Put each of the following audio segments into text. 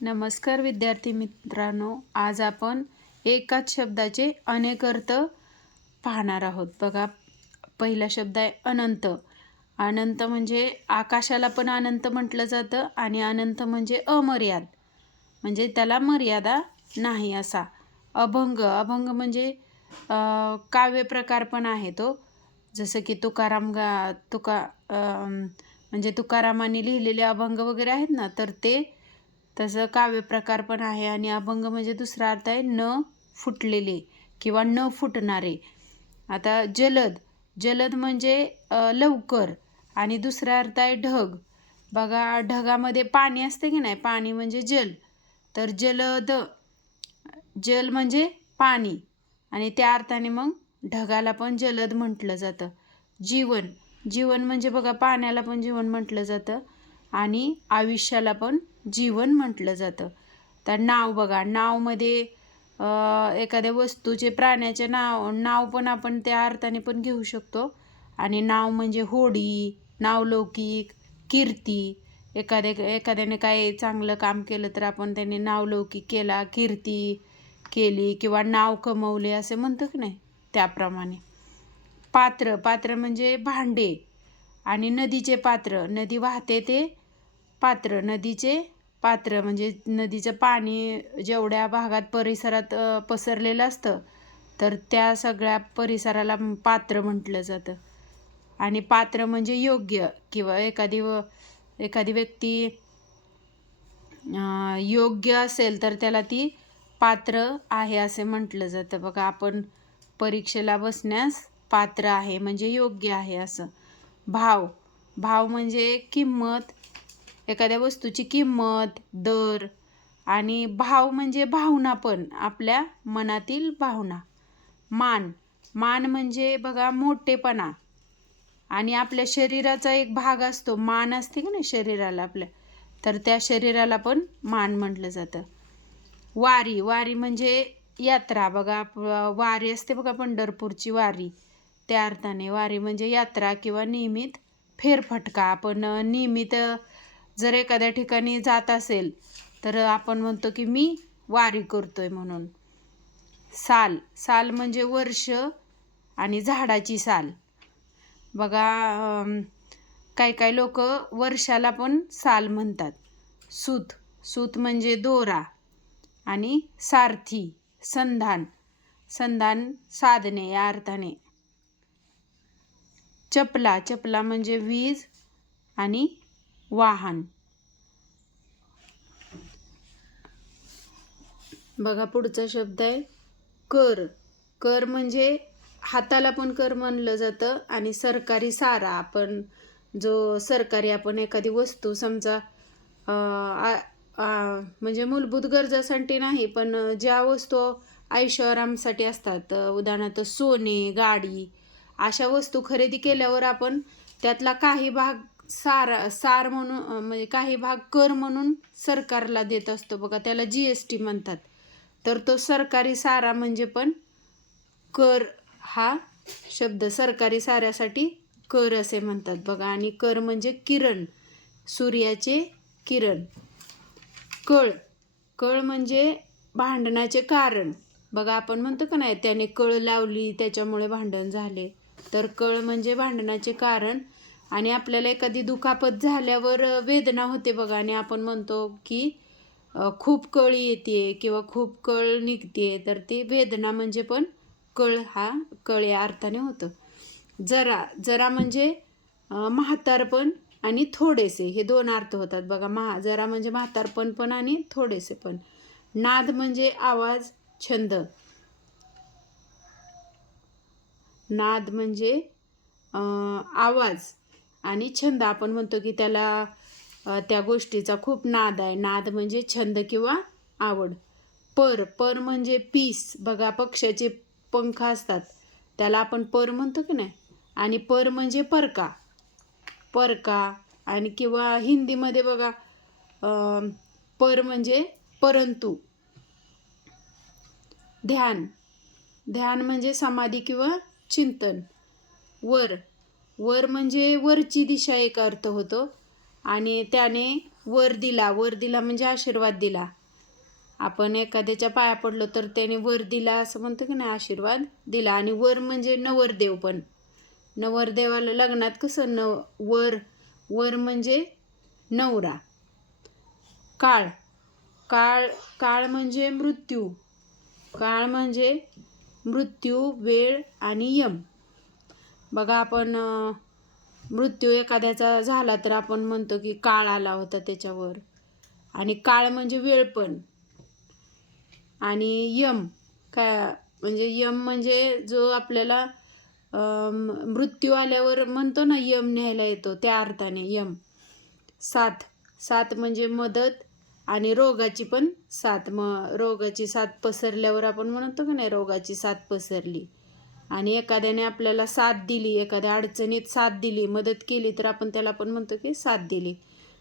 नमस्कार विद्यार्थी मित्रांनो, आज आपण एकाच शब्दाचे अनेक अर्थ पाहणार आहोत. बघा, पहिला शब्द आहे अनंत. अनंत म्हणजे आकाशाला पण अनंत म्हटलं जातं आणि अनंत म्हणजे अमर्याद, म्हणजे त्याला मर्यादा नाही असा. अभंग. अभंग म्हणजे काव्य प्रकार पण आहे तो, जसं की म्हणजे तुकारामांनी लिहिलेले अभंग वगैरे आहेत ना, तर ते तसं काव्य प्रकार पण आहे. आणि अभंग म्हणजे दुसरा अर्थ आहे न फुटलेले किंवा न फुटणारे. आता जलद. जलद म्हणजे लवकर. आणि दुसरा अर्थ आहे ढग. बघा, ढगामध्ये पाणी असते की नाही, पाणी म्हणजे जल. तर जलद, जल म्हणजे पाणी, आणि त्या अर्थाने मग ढगाला पण जलद म्हटलं जातं. जीवन. जीवन म्हणजे बघा, पाण्याला पण जीवन म्हटलं जातं आणि आयुष्याला पण जीवन म्हटलं जातं. तर नाव. बघा, नावमध्ये एखाद्या वस्तूचे, प्राण्याचे नाव पण आपण त्या अर्थाने पण घेऊ शकतो. आणि नाव म्हणजे होडी, नावलौकिक, कीर्ती. एखाद्याने काय चांगलं काम केलं तर आपण त्याने नावलौकिक केला, कीर्ती केली किंवा नाव कमवले असे म्हणतो की नाही, त्याप्रमाणे. पात्र. पात्र म्हणजे भांडे. आणि नदीचे पात्र. नदी वाहते ते पात्र. नदीचे पात्र म्हणजे नदीचं पाणी जेवढ्या भागात परिसरात पसरलेलं असतं, तर त्या सगळ्या परिसराला पात्र म्हटलं जातं. आणि पात्र म्हणजे योग्य, किंवा एखादी व्यक्ती योग्य असेल तर त्याला ती पात्र आहे असे म्हटलं जातं. बघा, आपण परीक्षेला बसण्यास पात्र आहे म्हणजे योग्य आहे असं. भाव. भाव म्हणजे किंमत, एखाद्या वस्तूची किंमत, दर. आणि भाव म्हणजे भावना, पण आपल्या मनातील भावना. मान. मान म्हणजे बघा मोठेपणा. आणि आपल्या शरीराचा एक भाग असतो, मान असते की नाही शरीराला आपल्या, तर त्या शरीराला पण मान म्हटलं जातं. वारी. वारी म्हणजे यात्रा. बघा, वारी असते बघा, पंढरपूरची वारी, त्या अर्थाने. वारी म्हणजे यात्रा किंवा नियमित फेरफटका. आपण नियमित जर एखाद्या ठिकाणी जात असेल तर आपण म्हणतो की मी वारी करतोय म्हणून. साल. साल म्हणजे वर्ष आणि झाडाची साल. बघा, काही लोक वर्षाला पण साल म्हणतात. सूत. सूत म्हणजे दोरा. आणि सारथी, संधान. संधान साधने या अर्थाने. चपला. चपला म्हणजे वीज आणि वाहन. बघा, पुढचा शब्द आहे कर. कर म्हणजे हाताला पण कर म्हणलं जातं. आणि सरकारी सारा. आपण जो सरकारी, आपण एखादी वस्तू समजा म्हणजे मूलभूत गरजासाठी नाही, पण ज्या वस्तू ऐशोआरामसाठी असतात, उदाहरणार्थ सोने, गाडी, अशा वस्तू खरेदी केल्यावर आपण त्यातला काही भाग सार म्हणून, म्हणजे काही भाग कर म्हणून सरकारला देत असतो. बघा, त्याला GST म्हणतात. तर तो सरकारी सारा म्हणजे पण कर. हा शब्द सरकारी साऱ्यासाठी कर असे म्हणतात. बघा, आणि कर म्हणजे किरण, सूर्याचे किरण. कळ. कळ म्हणजे भांडणाचे कारण. बघा, आपण म्हणतो का नाही, त्याने कळ लावली त्याच्यामुळे भांडण झाले. तर कळ म्हणजे भांडणाचे कारण. आणि आपल्याला एखादी दुखापत झाल्यावर वेदना होते बघा, आणि आपण म्हणतो की खूप कळ येते किंवा खूप कळ निघते, तर ती वेदना म्हणजे पण कळ, हा कळ या अर्थाने होतं. जरा. जरा म्हणजे म्हातारपण आणि थोडेसे, हे दोन अर्थ होतात. बघा, जरा म्हणजे म्हातारपण पण आणि थोडेसे पण. नाद म्हणजे आवाज, छंद. नाद म्हणजे आवाज आणि छंद. आपण म्हणतो की त्याला त्या गोष्टीचा खूप नाद आहे. नाद म्हणजे छंद किंवा आवड. पर. पर म्हणजे पीस. बघा, पक्ष्याचे पंख असतात, त्याला आपण पर म्हणतो की नाही. आणि पर म्हणजे परका. परका. आणि किंवा हिंदीमध्ये बघा, पर म्हणजे परंतु. ध्यान. ध्यान म्हणजे समाधी किंवा चिंतन. वर. वर म्हणजे वरची दिशा एक अर्थ होतो, आणि त्याने वर दिला, वर दिला म्हणजे आशीर्वाद दिला. आपण एखाद्याच्या पाया पडलो तर त्याने वर दिला असं म्हणतो की नाही, आशीर्वाद दिला. आणि वर म्हणजे नवरदेव. पण नवरदेवाला लग्नात कसं वर, वर म्हणजे नवरा. काळ, काळ, काळ म्हणजे मृत्यू. काळ म्हणजे मृत्यू, वेळ आणि यम. बघा, आपण मृत्यू एखाद्याचा झाला तर आपण म्हणतो की काळ आला होता त्याच्यावर. आणि काळ म्हणजे वेळ पण. आणि यम काय म्हणजे, यम म्हणजे जो आपल्याला मृत्यू आल्यावर म्हणतो ना, यम न्यायला येतो, त्या अर्थाने यम. साथ, साथ म्हणजे मदत. आणि रोगाची पण साथ. रोगाची साथ पसरल्यावर आपण म्हणतो की नाही, रोगाची साथ पसरली. आणि एखाद्याने आपल्याला साथ दिली, एखाद्या अडचणीत साथ दिली, मदत केली, तर आपण त्याला पण म्हणतो की साथ दिली.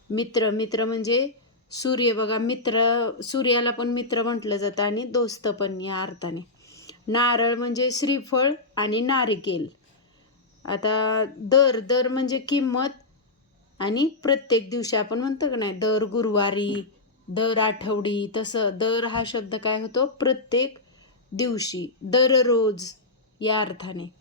मित्र, मित्र म्हणजे सूर्य. बघा, मित्र, सूर्याला पण मित्र म्हटलं जातं आणि दोस्त पण या अर्थाने. नारळ म्हणजे श्रीफळ आणि नारिकेल. आता दर, दर म्हणजे किंमत. आणि प्रत्येक दिवशी आपण म्हणतो की नाही, दर गुरुवारी, दर आठवडी. तसं दर हा शब्द काय होतो, प्रत्येक दिवशी, दररोज या अर्थाने.